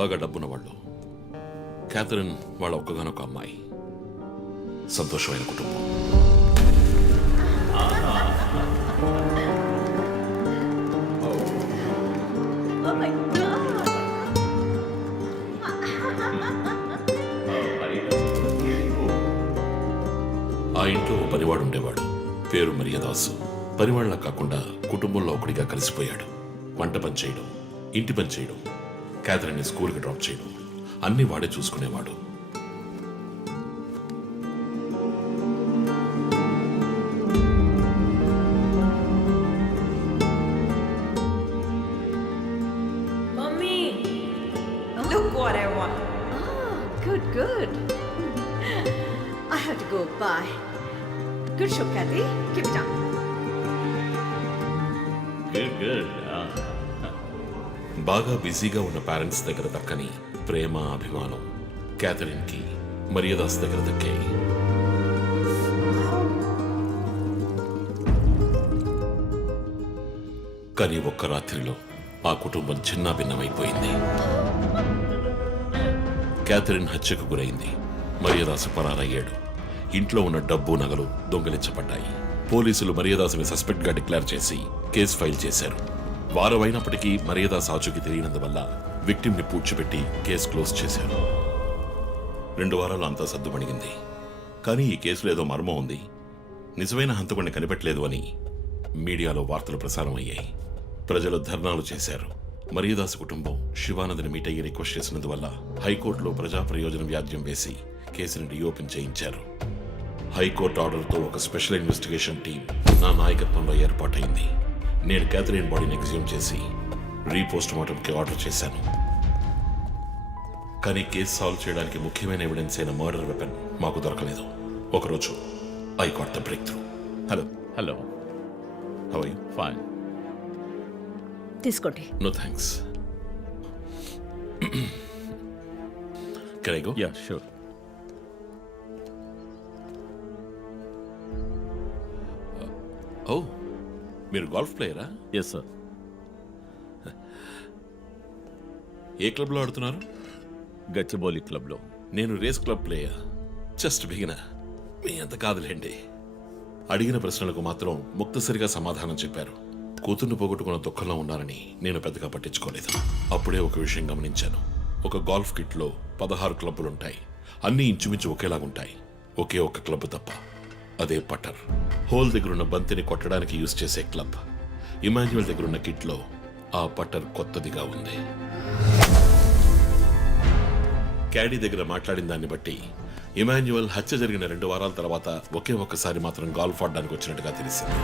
బాగా డబ్బున్న వాళ్ళు. క్యాథరిన్ వాళ్ళ ఒక్కగానొక అమ్మాయి. సంతోషమైన కుటుంబం. ఆ ఇంట్లో ఓ పనివాడు ఉండేవాడు. పేరు మరియదాసు. పనివాళ్ళ కాకుండా కుటుంబంలో ఒకడిగా కలిసిపోయాడు. వంట పని చేయడం, ఇంటి పని చేయడం, క్యాథరిన్ని స్కూల్కి డ్రాప్ చేయడం అన్నీ వాడే చూసుకునేవాడు. Good. I have to go. Bye. Good show, Kathy. Keep it up. Good. బాగా బిజీగా ఉన్న పేరెంట్స్ దగ్గర దక్కని ప్రేమ, అభిమానం క్యాథరిన్కి మరియదాస్ దగ్గర దక్కాయి. కానీ ఒక్క రాత్రిలో ఆ కుటుంబం చిన్నాభిన్నమైపోయింది. క్యాథరిన్ హత్యకు గురైంది. మరియదాసు పరారయ్యాడు. ఇంట్లో ఉన్న డబ్బు, నగలు దొంగిలించబడ్డాయి. పోలీసులు మరియదాసుని సస్పెక్ట్గా డిక్లేర్ చేసి కేసు ఫైల్ చేశారు. వారం అయినప్పటికీ మరియదాస్ ఆచూకీ తెలియనందువల్ల విక్టిమ్ని పూడ్చిపెట్టి కేసు క్లోజ్ చేశారు. 2 వారాలు అంతా సర్దుమణిగింది. కానీ ఈ కేసులో ఏదో మర్మం ఉంది, నిజమైన హంతకుడిని కనిపెట్టలేదు అని మీడియాలో వార్తలు ప్రసారం అయ్యాయి. ప్రజలు ధర్నాలు చేశారు. మరియదాసు కుటుంబం శివానందని మీట్ అయ్యి రిక్వెస్ట్ చేసినందువల్ల హైకోర్టులో ప్రజా ప్రయోజన వ్యాజ్యం వేసి కేసుని రీఓపెన్ చేయించారు. హైకోర్టు ఆర్డర్తో ఒక స్పెషల్ ఇన్వెస్టిగేషన్ టీం నా నాయకత్వంలో ఏర్పాటైంది. నేను క్యాథరిన్ బాడీని ఎగ్జ్యూమ్ చేసి రీపోస్ట్ మార్టంకి ఆర్డర్ చేశాను. కానీ కేసు సాల్వ్ చేయడానికి ముఖ్యమైన ఎవిడెన్స్ అయిన మర్డర్ వెపన్ మాకు దొరకలేదు. ఒకరోజు I got the breakthrough. Hello how are you? Fine. తీసుకోండి. No thanks. Can I go? Ya sure. Oh, మీరు గోల్ఫ్ ప్లేయరా? Yes sir. ఏ క్లబ్లో ఆడుతున్నారు? గచ్చిబౌలి క్లబ్లో. నేను race club player. Just beginner. మీ అంత కాదులేండి. అడిగిన ప్రశ్నలకు మాత్రం ముక్తసరిగా సమాధానం చెప్పారు. కూతుర్ని పోగొట్టుకున్న దుఃఖంలో ఉన్నారని నేను పెద్దగా పట్టించుకోలేదు. అప్పుడే ఒక విషయం గమనించాను. ఒక గోల్ఫ్ కిట్లో 16 క్లబ్బులుంటాయి. అన్నీ ఇంచుమించు ఒకేలాగుంటాయి. ఒకే ఒక్క క్లబ్ తప్ప. అదే పట్టర్. హోల్ దగ్గరున్న బంతిని కొట్టడానికి యూజ్ చేసే క్లబ్. ఇమాన్యువల్ దగ్గరున్న కిట్లో ఆ పట్టర్ కొత్తదిగా ఉంది. క్యాడీ దగ్గర మాట్లాడిన దాన్ని బట్టి ఇమాన్యువల్ హత్య జరిగిన 2 వారాల తర్వాత ఒకే ఒక్కసారి మాత్రం గోల్ఫ్ ఆడడానికి వచ్చినట్టుగా తెలిసింది.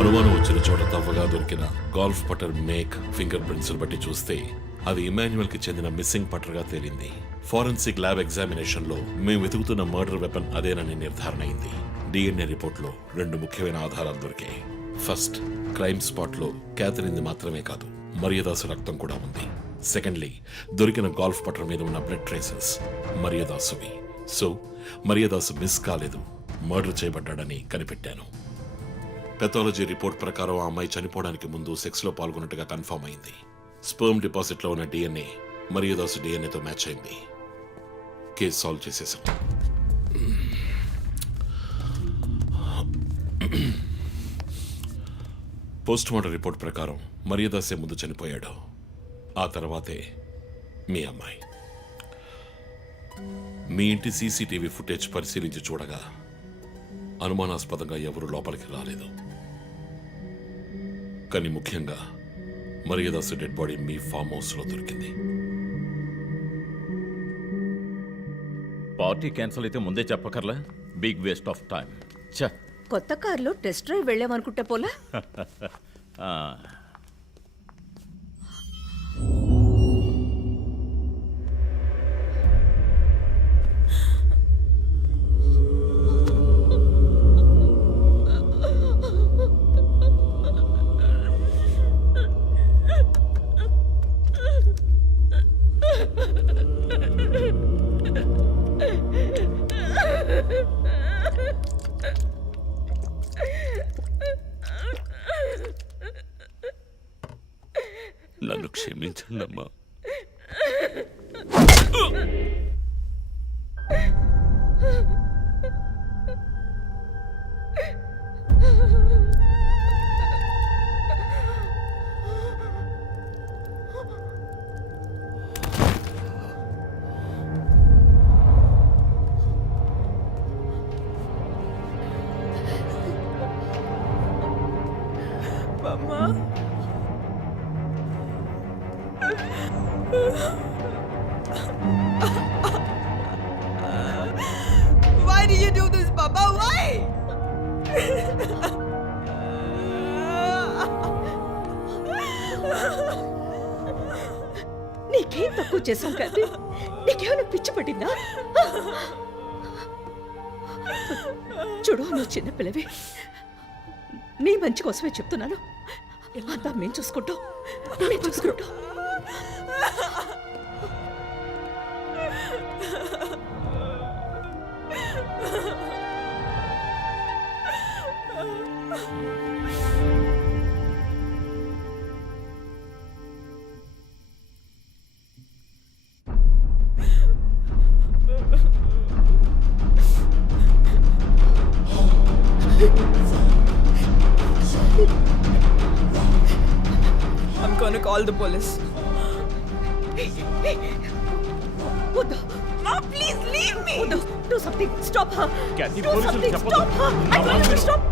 అనుమానం వచ్చిన చోట తవ్వగా దొరికిన గోల్ఫ్ పటర్ మేక్, ఫింగర్ ప్రింట్స్ బట్టి చూస్తే అది ఇమాన్యువల్ కి చెందిన మిస్సింగ్ పట్టర్గా తేలింది. ఫోరెన్సిక్ ల్యాబ్ ఎగ్జామినేషన్ లో మేము వెతుకుతున్న మర్డర్ వెపన్ అదేనని నిర్ధారణ అయింది. డిఎన్ఏ రిపోర్ట్ లో 2 ముఖ్యమైన ఆధారాలు దొరికాయి. ఫస్ట్, క్రైమ్ స్పాట్ లో క్యాథరిన్ మాత్రమే కాదు, మరియదాసు రక్తం కూడా ఉంది. సెకండ్లీ, దొరికిన గోల్ఫ్ పటర్ మీద ఉన్న బ్లడ్ ట్రేసెస్ మరియదాసువి. సో మరియదాసు మిస్ కాలేదు, మర్డర్ చేయబడ్డాడని కనిపెట్టాను. పెథాలజీ రిపోర్ట్ ప్రకారం ఆ అమ్మాయి చనిపోవడానికి ముందు సెక్స్లో పాల్గొన్నట్టుగా కన్ఫర్మ్ అయింది. స్పర్మ్ డిపాజిట్లో ఉన్న డిఎన్ఏ మరియదాసు డిఎన్ఏతో మ్యాచ్ అయింది. కేసు సాల్వ్ చేసేసాం. పోస్ట్ మార్టం రిపోర్ట్ ప్రకారం మరియదాసే ముందు చనిపోయాడు. ఆ తర్వాతే మీ అమ్మాయి. మీ ఇంటి సీసీటీవీ ఫుటేజ్ పరిశీలించి చూడగా అనుమానాస్పదంగా ఎవరూ లోపలికి రాలేదు. కానీ ముఖ్యంగా మరియదాసు డెడ్ బాడీ మీ ఫామ్ హౌస్లో దొరికింది. పార్టీ క్యాన్సిల్ అయితే ముందే చెప్పకర్లా? Big waste of time. కొత్త కార్లో టెస్ట్ డ్రైవ్ వెళ్ళామనుకుంటా పోలా. క్షమించండి అమ్మా. Why did you do this, Papa? Why? నీకేం తక్కువ చేశాం కానీ నీకేమైనా పిచ్చి పట్టిందా? చూడు, నువ్వు చిన్నపిల్లవి. నీ మంచి కోసమే చెప్తున్నాను. అంతా మేము చూసుకుంటాం. I'm gonna call the police. వద్దు. Ma, please leave me. వద్దు. Do something. Stop her. Kathy, Do పోలీసులు something. చెప్పొద్దు. Stop her. I told you to stop.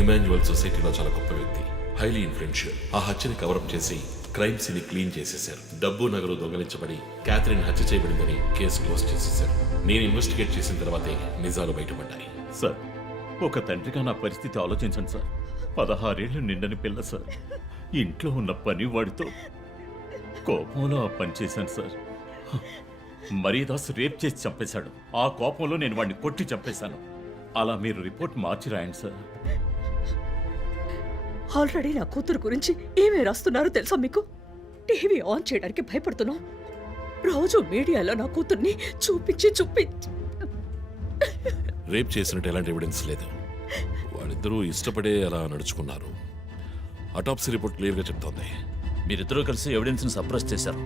Emmanuel సొసైటీలో చాలా గొప్ప వ్యక్తి, హైలీ ఇన్ఫ్లుయెన్షియల్. ఆ హత్యని కవరప్ చేసి క్రైమ్ సీన్ క్లీన్ చేసేశారు. డబ్బు నగలు దొంగలించబడి క్యాథరిన్ హత్య చేయబడిందని కేసు క్లోజ్ చేసేశారు. నేను ఇన్వెస్టిగేట్ చేసిన తర్వాతే నిజాలు బయటపడ్డాయి. సార్, ఒక తండ్రిగా నా పరిస్థితి ఆలోచించండి సార్. 16 ఏళ్ళు నిండని పిల్ల సార్. ఇంట్లో ఉన్న పని వాడితో కోపంలో ఆ పని చేశాను సార్. మరీదాస్ రేప్ చేసి చంపేశాడు. ఆ కోపంలో నేను వాడిని కొట్టి చంపేశాను. అలా మీరు రిపోర్ట్ మార్చి రాయండి సార్. ఆల్రెడీ నా కూతురు గురించి ఏమేమి రాస్తున్నారో తెలుసా మీకు? టీవీ ఆన్ చేయడానికి భయపడుతున్నాం. రోజు మీడియాలో నా కూతుర్ని చూపించి రేప్ చేసినట్టు ఎలాంటి ఎవిడెన్స్ లేదు. వాళ్ళిద్దరూ ఇష్టపడే అలా నడుచుకున్నారు. అటాప్సీ రిపోర్ట్ క్లియర్గా చెప్తోంది. మీరిద్దరూ కలిసి ఎవిడెన్స్ని సప్రెస్ చేశారు.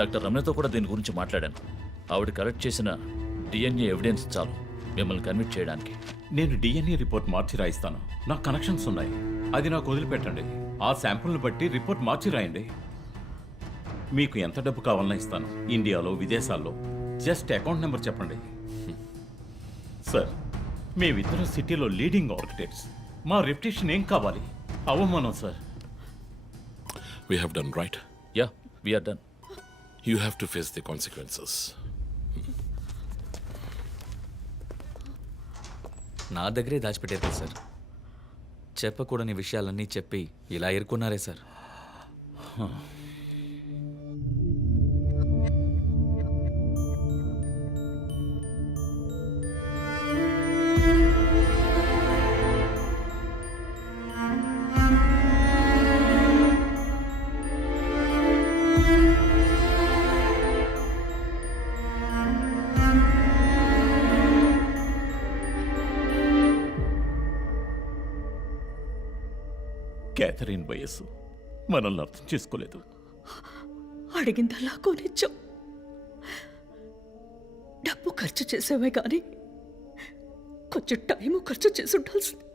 డాక్టర్ రమ్యతో కూడా దీని గురించి మాట్లాడాను. ఆవిడ కలెక్ట్ చేసిన డిఎన్ఏ ఎవిడెన్స్ చాలు మిమ్మల్ని కన్విట్ చేయడానికి. నేను డిఎన్ఏ రిపోర్ట్ మార్చి రాయిస్తాను. నాకు కనెక్షన్స్ ఉన్నాయి. అది నాకు వదిలిపెట్టండి. ఆ శాంపుల్ని బట్టి రిపోర్ట్ మార్చి రాయండి. మీకు ఎంత డబ్బు కావాలన్నా ఇస్తాను. ఇండియాలో, విదేశాల్లో. జస్ట్ అకౌంట్ నెంబర్ చెప్పండి. సార్, మేమిద్దరం సిటీలో లీడింగ్ ఆర్కిటెక్ట్స్. మా రెప్యుటేషన్ ఏం కావాలి? అవమానం sir. We have done right. Yeah, we're done. You have to face the consequences. నా దగ్గరే దాచిపెట్టారు కదా సార్. చెప్పకూడని విషయాలన్నీ చెప్పి ఇలా ఇరుక్కున్నారే సార్. క్యాథరిన్ వయస్సు మనల్ని అర్థం చేసుకోలేదు. అడిగిందల్లా కొనిచ్చాం. డబ్బు ఖర్చు చేసామే కానీ కొంచెం టైము ఖర్చు చేసి ఉండాల్సింది.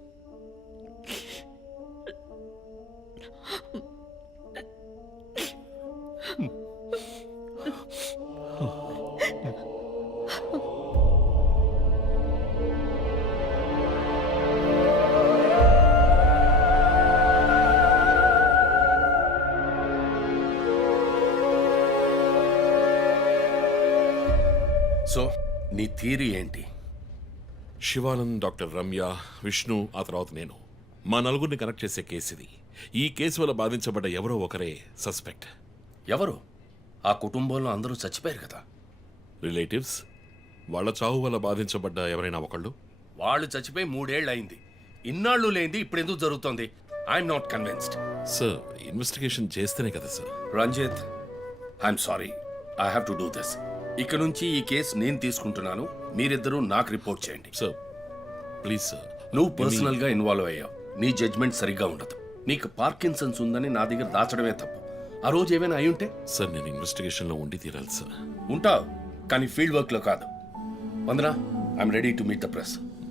సో నీ థియరీ ఏంటి? శివానంద్, డాక్టర్ రమ్య, విష్ణు, ఆ తర్వాత నేను, మా నలుగురిని కనెక్ట్ చేసే కేసు ఇది. ఈ కేసు వల్ల బాధించబడ్డ ఎవరో ఒకరే సస్పెక్ట్. ఎవరు? ఆ కుటుంబంలో అందరూ చచ్చిపోయారు కదా. రిలేటివ్స్, వాళ్ళ చావు వల్ల బాధించబడ్డ ఎవరైనా ఒకళ్ళు? వాళ్ళు చచ్చిపోయి 3 ఏళ్ళు అయింది. ఇన్నాళ్ళు లేనిది ఇప్పుడు ఎందుకు జరుగుతోంది? I'm not convinced. Sir investigation చేస్తేనే కదా sir. Ranjith, I'm sorry, I have to do this. ఇక నుంచి ఈ కేసు నేను తీసుకుంటున్నాను. మీరిద్దరూ నాకు రిపోర్ట్ చేయండి. Sir please sir. నువ్వు పర్సనల్ గా ఇన్వాల్వ్ అయ్యావు. నీ జడ్జ్మెంట్ సరిగ్గా ఉండదు. నీకు పార్కిన్సన్స్ ఉందని నా దగ్గర దాచడమే తప్పు. ఆ రోజు ఏమైనా అయి ఉంటే? సార్ నేను ఇన్వెస్టిగేషన్లో ఉండి తీరాలి సార్. ఉంటావు, కానీ ఫీల్డ్ వర్క్ లో కాదు. Vandana, I'm ready to meet the press.